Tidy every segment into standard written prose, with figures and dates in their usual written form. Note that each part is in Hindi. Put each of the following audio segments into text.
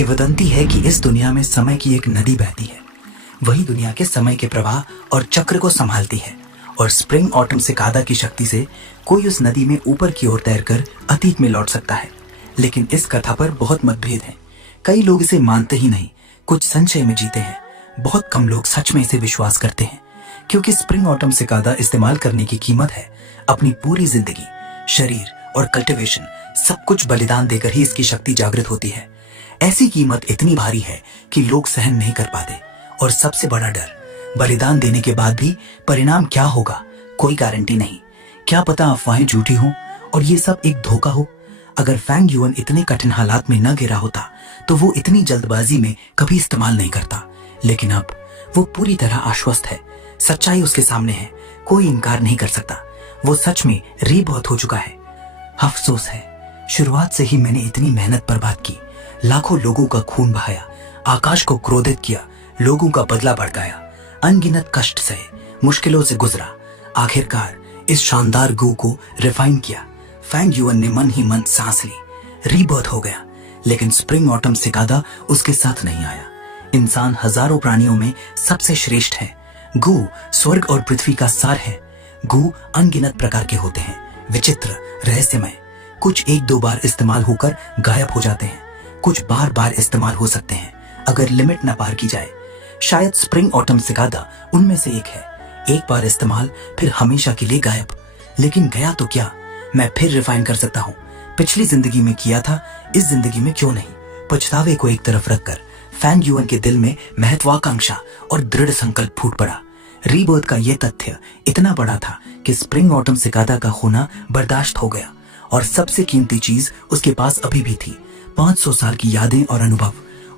किंवदंती है कि इस दुनिया में समय की एक नदी बहती है। वही दुनिया के समय के प्रवाह और चक्र को संभालती है। और स्प्रिंग ऑटम सिकादा की शक्ति से कोई उस नदी में ऊपर की ओर तैरकर अतीत में लौट सकता है। लेकिन इस कथा पर बहुत मतभेद हैं। कई लोग इसे मानते ही नहीं, कुछ संशय में जीते हैं। बहुत कम लोग सच में इसे विश्वास करते हैं, क्योंकि स्प्रिंग ऑटम सिकादा इस्तेमाल करने की कीमत है अपनी पूरी जिंदगी, शरीर और कल्टीवेशन, सब कुछ बलिदान देकर ही इसकी शक्ति जागृत होती है। ऐसी कीमत इतनी भारी है कि लोग सहन नहीं कर पाते। और सबसे बड़ा डर, बलिदान देने के बाद भी परिणाम क्या होगा, कोई गारंटी नहीं। क्या पता अफवाहें झूठी हों और ये सब एक धोखा हो। अगर फैंग युएन इतने कठिन हालात में न गिरा होता तो वो इतनी जल्दबाजी में कभी इस्तेमाल नहीं करता। लेकिन अब वो पूरी तरह आश्वस्त है। सच्चाई उसके सामने है, कोई इनकार नहीं कर सकता। वो सच में रीबर्थ हो चुका है। अफसोस है, शुरुआत से ही मैंने इतनी मेहनत बर्बाद की, लाखों लोगों का खून बहाया, आकाश को क्रोधित किया, लोगों का बदला भड़काया, अनगिनत कष्ट सहे, मुश्किलों से गुजरा। आखिरकार इस शानदार गू को रिफाइन किया। फैंग युएन ने मन ही मन सांस ली, रीबर्थ हो गया। लेकिन स्प्रिंग ऑटम सिकादा उसके साथ नहीं आया। इंसान हजारों प्राणियों में सबसे श्रेष्ठ है। गू स्वर्ग और पृथ्वी का सार है। गू अनगिनत प्रकार के होते हैं, विचित्र, रहस्यमय। कुछ एक दो बार इस्तेमाल होकर गायब हो जाते हैं, कुछ बार बार इस्तेमाल हो सकते हैं अगर लिमिट न पार की जाए। शायद स्प्रिंग ऑटम सिकादा उनमें से एक है। एक बार इस्तेमाल, फिर हमेशा के लिए गायब। लेकिन गया तो क्या, मैं फिर रिफाइन कर सकता हूँ। पिछली जिंदगी में किया था, इस जिंदगी में क्यों नहीं। पछतावे को एक तरफ रखकर फैंग युएन के दिल में महत्वाकांक्षा और दृढ़ संकल्प फूट पड़ा। रीबर्थ का यह तथ्य इतना बड़ा था कि स्प्रिंग ऑटम सिकादा का होना बर्दाश्त हो गया। और सबसे कीमती चीज उसके पास अभी भी थी, 500 साल की यादें और अनुभव।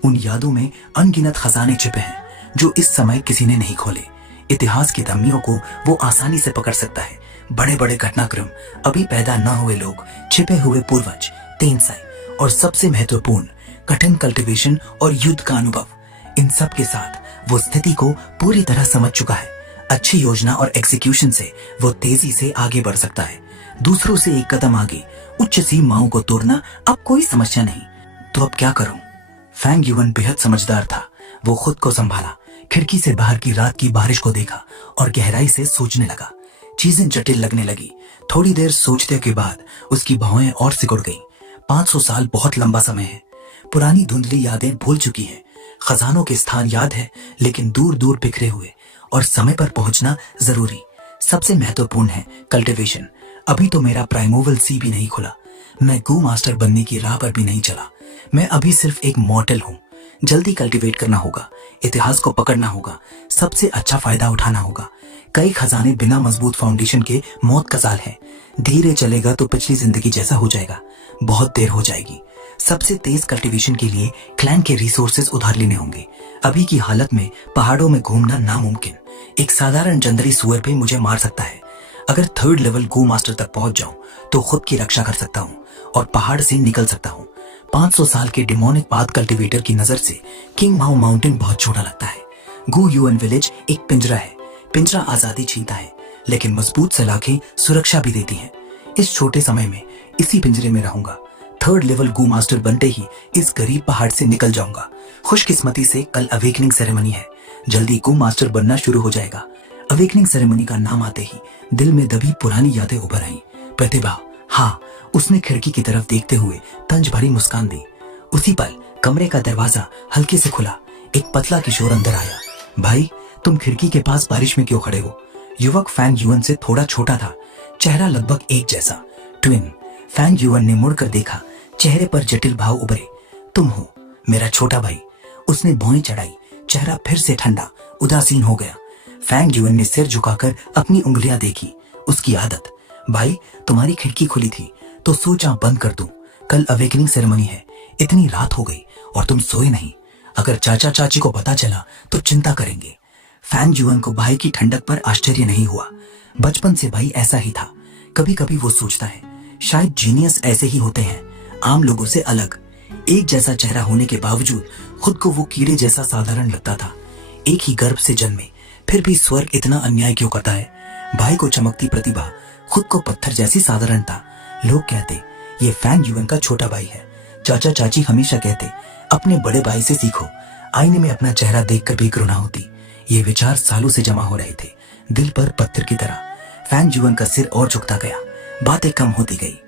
उन यादों में अनगिनत खजाने छिपे हैं जो इस समय किसी ने नहीं खोले। इतिहास की धमनियों को वो आसानी से पकड़ सकता है। बड़े बड़े घटनाक्रम, अभी पैदा न हुए लोग, छिपे हुए पूर्वज, तेनसाई और सबसे महत्वपूर्ण कठिन कल्टीवेशन और युद्ध का अनुभव। इन सब के साथ वो स्थिति को पूरी तरह समझ चुका है। अच्छी योजना और एग्जीक्यूशन से वो तेजी से आगे बढ़ सकता है, दूसरों से एक कदम आगे। उच्च सीमाओं को तोड़ना अब कोई समस्या नहीं। तो अब क्या करूं? फैंग युएन बेहद समझदार था। वो खुद को संभाला, खिड़की से बाहर की रात की बारिश को देखा और गहराई से सोचने लगा। चीजें जटिल लगने लगी। थोड़ी देर सोचने के बाद उसकी भौहें और सिकुड़ गईं। 500 साल बहुत लंबा समय है। पुरानी धुंधली यादें भूल चुकी हैं। खजानों के स्थान याद है, लेकिन दूर दूर बिखरे हुए। और समय पर पहुंचना जरूरी। सबसे महत्वपूर्ण है कल्टीवेशन। अभी तो मेरा प्राइमोवल सी भी नहीं खुला। मैं गू मास्टर बनने की राह पर भी नहीं चला। मैं अभी सिर्फ एक मॉर्टल हूँ। जल्दी कल्टीवेट करना होगा, इतिहास को पकड़ना होगा, सबसे अच्छा फायदा उठाना होगा। कई खजाने बिना मजबूत फाउंडेशन के मौत का जाल है। धीरे चलेगा तो पिछली जिंदगी जैसा हो जाएगा, बहुत देर हो जाएगी। सबसे तेज कल्टीवेशन के लिए क्लैन के रिसोर्सेज उधार लेने होंगे। अभी की हालत में पहाड़ों में घूमना नामुमकिन। एक साधारण जंगली सुअर भी मुझे मार सकता है। अगर 3rd लेवल गू मास्टर तक पहुंच जाऊं तो खुद की रक्षा कर सकता हूं और पहाड़ से निकल सकता हूं। 500 साल के डिमोनिक पाथ कल्टीवेटर की नजर से किंग माउ माउंटेन बहुत छोटा लगता है। गू युएन विलेज एक पिंजरा है। पिंजरा आजादी छीनता है, लेकिन मजबूत सलाखें सुरक्षा भी देती हैं। इस छोटे समय में इसी पिंजरे में रहूंगा। 3rd लेवल गू मास्टर बनते ही इस गरीब पहाड़ से निकल जाऊंगा। खुशकिस्मती से कल अवेकनिंग सेरेमनी है। जल्दी गू मास्टर बनना शुरू हो जाएगा। अवेकनिंग सेरेमनी का नाम आते ही दिल में दबी पुरानी यादें उभर आई। प्रतिभा, हाँ, उसने खिड़की की तरफ देखते हुए तंज भरी मुस्कान दी। उसी पल कमरे का दरवाजा हल्के से खुला। एक पतला किशोर अंदर आया। भाई, तुम खिड़की के पास बारिश में क्यों खड़े हो? युवक फैंग युएन से थोड़ा छोटा था, चेहरा लगभग एक जैसा, ट्विन। फैंग युएन ने मुड़कर देखा, चेहरे पर जटिल भाव उभरे। तुम हो मेरा छोटा भाई। उसने भौहें चढ़ाई, चेहरा फिर से ठंडा, उदासीन हो गया। फैंग युएन ने सिर झुकाकर अपनी उंगलियां देखी। उसकी आदत। भाई, तुम्हारी खिड़की खुली थी तो सोचा बंद कर दूं। कल अवेकनिंग सेरेमनी है। इतनी रात हो गई और तुम सोए नहीं। अगर चाचा चाची को पता चला तो चिंता करेंगे। फैंग युएन को भाई की ठंडक पर आश्चर्य नहीं हुआ। बचपन से भाई ऐसा ही था। कभी कभी वो सोचता है, शायद जीनियस ऐसे ही होते हैं, आम लोगों से अलग। एक जैसा चेहरा होने के बावजूद खुद को वो कीड़े जैसा साधारण लगता था। एक ही गर्भ से जन्मे, फिर भी स्वर्ग इतना अन्याय क्यों करता है? भाई को चमकती प्रतिभा, खुद को पत्थर जैसी साधारणता। लोग कहते ये फैंग युएन का छोटा भाई है। चाचा चाची हमेशा कहते अपने बड़े भाई से सीखो, आईने में अपना चेहरा देखकर भी घृणा होती। ये विचार सालों से जमा हो रहे थे, दिल पर पत्थर की तरह। फैंग जुअन का सिर और झुकता गया, बातें कम होती गई।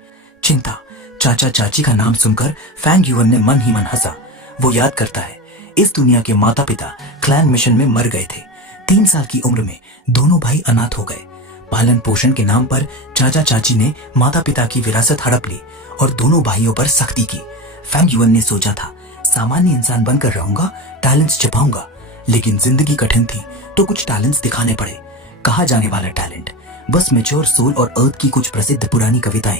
चिंता। चाचा चाची का नाम सुनकर फैंग युअन ने मन ही मन हंसा। वो याद करता है, इस दुनिया के माता पिता क्लैन मिशन में मर गए थे। 3 साल की उम्र में दोनों भाई अनाथ हो गए। पालन पोषण के नाम पर चाचा चाची ने माता पिता की विरासत हड़प ली और दोनों भाइयों पर सख्ती की। फैंग युअन ने सोचा था, सामान्य इंसान बनकर रहूंगा, टैलेंट्स छिपाऊंगा। लेकिन जिंदगी कठिन थी तो कुछ टैलेंट्स दिखाने पड़े। कहा जाने वाला टैलेंट बस मैच्योर सोल और अर्थ की कुछ प्रसिद्ध पुरानी कविताएं।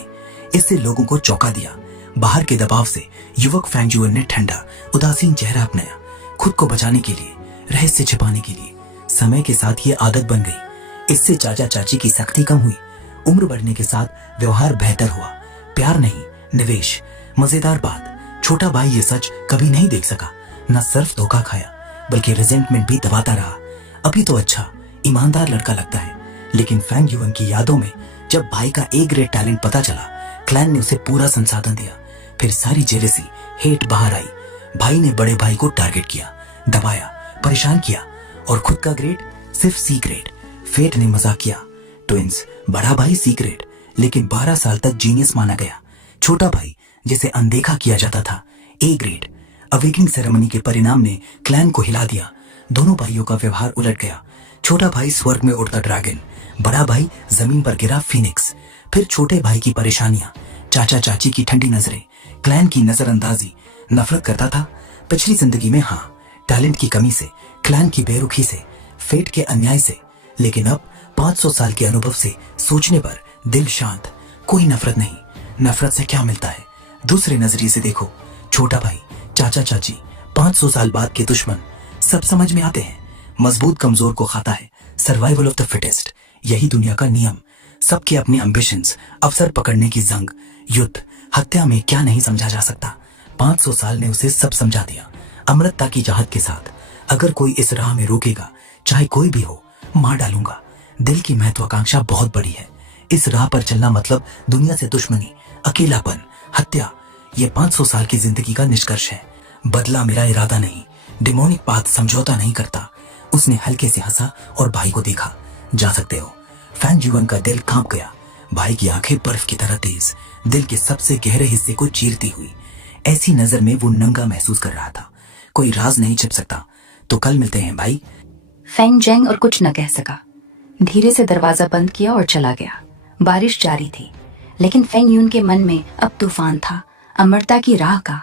इससे लोगों को चौंका दिया। बाहर के दबाव से युवक फैंग जुअन ने ठंडा उदासीन चेहरा अपनाया, खुद को बचाने के लिए, रहस्य छिपाने के लिए। समय के साथ ये आदत बन गई। इससे चाचा चाची की सख्ती कम हुई। उम्र बढ़ने के साथ व्यवहार बेहतर हुआ। प्यार नहीं, निवेश। मजेदार बात, छोटा भाई ये सच कभी नहीं देख सका। न सिर्फ धोखा खाया बल्कि रिजेंटमेंट भी दबाता रहा। अभी तो अच्छा ईमानदार लड़का लगता है, लेकिन फैंग युअन की यादों में जब भाई का ए ग्रेड टैलेंट पता चला, क्लैन ने उसे पूरा संसाधन दिया। फिर सारी जेलसी, हेट बाहर आई। भाई ने बड़े भाई को टारगेट किया, दबाया, परेशान किया और खुद का ग्रेड सिर्फ सी ग्रेड। फेट ने मजाक किया, ट्विंस, बड़ा भाई सी ग्रेड, लेकिन 12 साल तक जीनियस माना गया। छोटा भाई जिसे अनदेखा किया जाता था, ए ग्रेड। अवेकनिंग सेरेमनी के परिणाम ने क्लैन को हिला दिया। दोनों भाइयों का व्यवहार उलट गया। छोटा भाई स्वर्ग में उड़ता ड्रैगन, बड़ा भाई जमीन पर गिरा फीनिक्स। फिर छोटे भाई की परेशानियां, चाचा चाची की ठंडी नजरें, क्लैन की नजरअंदाजी। नफरत करता था पिछली जिंदगी में, हाँ, टैलेंट की कमी से, क्लैन की बेरुखी से, फेट के अन्याय से। लेकिन अब 500 साल के अनुभव से सोचने पर दिल शांत। कोई नफरत नहीं। नफरत से क्या मिलता है? दूसरे नजरिए से देखो। छोटा भाई, चाचा चाची, 500 साल बाद के दुश्मन, सब समझ में आते हैं। मजबूत कमजोर को खाता है, सर्वाइवल ऑफ द फिटेस्ट। यही दुनिया का नियम। सबके अपने एम्बिशंस, अवसर पकड़ने की जंग, युद्ध, हत्या में क्या नहीं समझा जा सकता। 500 साल ने उसे सब समझा दिया, अमृतता की चाहत के साथ। अगर कोई इस राह में रोकेगा, चाहे कोई भी हो, मार डालूंगा। दिल की महत्वाकांक्षा बहुत बड़ी है। इस राह पर चलना मतलब दुनिया से दुश्मनी, अकेलापन, हत्या। ये 500 साल की जिंदगी का निष्कर्ष है। बदला मेरा इरादा नहीं, डिमोनिक पाथ समझौता नहीं करता। उसने हल्के से हंसा और भाई को देखा। जा सकते हो। फैंग जुअन का दिल कांप गया। भाई की आंखें बर्फ की तरह तेज, दिल के सबसे गहरे हिस्से को चीरती हुई। ऐसी नजर में वो नंगा महसूस कर रहा था। कोई राज नहीं छिप सकता। तो कल मिलते हैं भाई। फेंग जेंग और कुछ न कह सका। धीरे से दरवाजा बंद किया और चला गया। बारिश जारी थी, लेकिन फेंग यून के मन में अब तूफान था, अमरता की राह का।